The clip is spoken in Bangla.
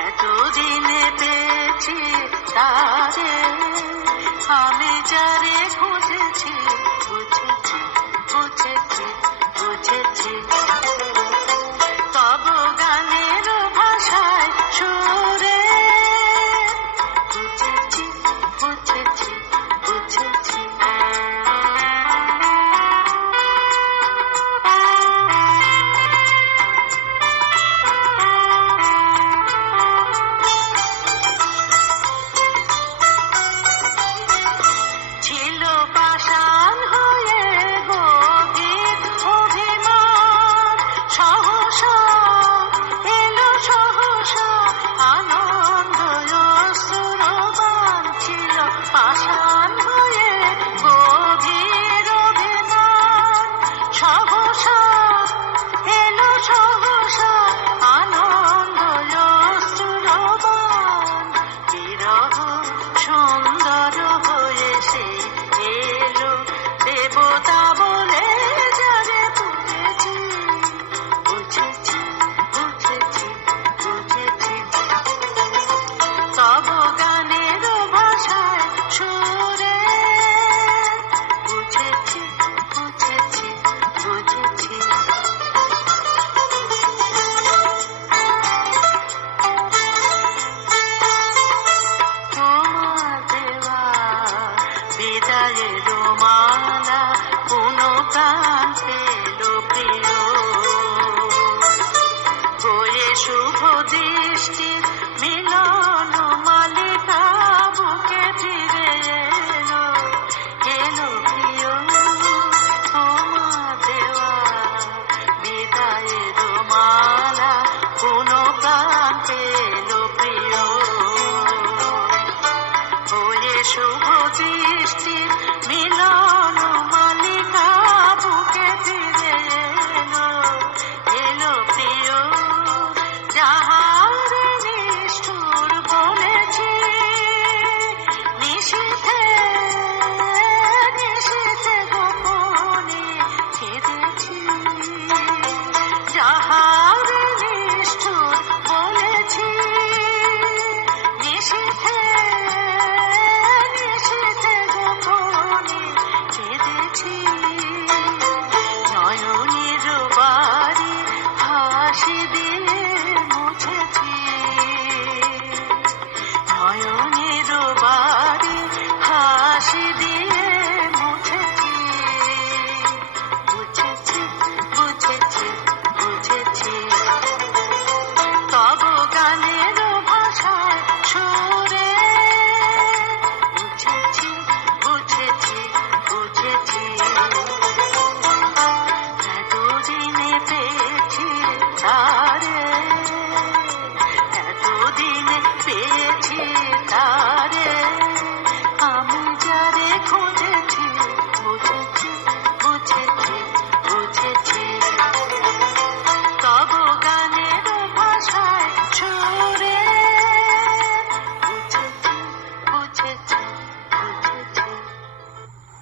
এতদিনে পেয়েছি তারে, আমি যারে খুঁজেছি, বুঝেছি বুঝেছি বুঝেছি। তব গানের ভাষায় সুরে, বুঝেছি বুঝেছি বুঝেছি। ছিল পাষাণ হয়ে গভীর অভিমান, সহসা এলো সহসা আনন্দ অশ্রুবাণ। ছিল পাষাণ হয়ে গভীর অভিমান, সহসা এলো সহসা আনন্দ অশ্রুবাণ। বিরহ সুন্দর হয়ে সে এলো, দেবতা বলে যারে বুঝেছি, বুঝেছি বুঝেছি বুঝেছি। তব গানের ভাষায় সুরে, বুঝেছি বুঝেছি বুঝেছি। তোমার দেওয়া বিদায়ের মালা কোনো প্রাণ পেল প্রিয়, হয়ে শুভ দৃষ্টির মিলন।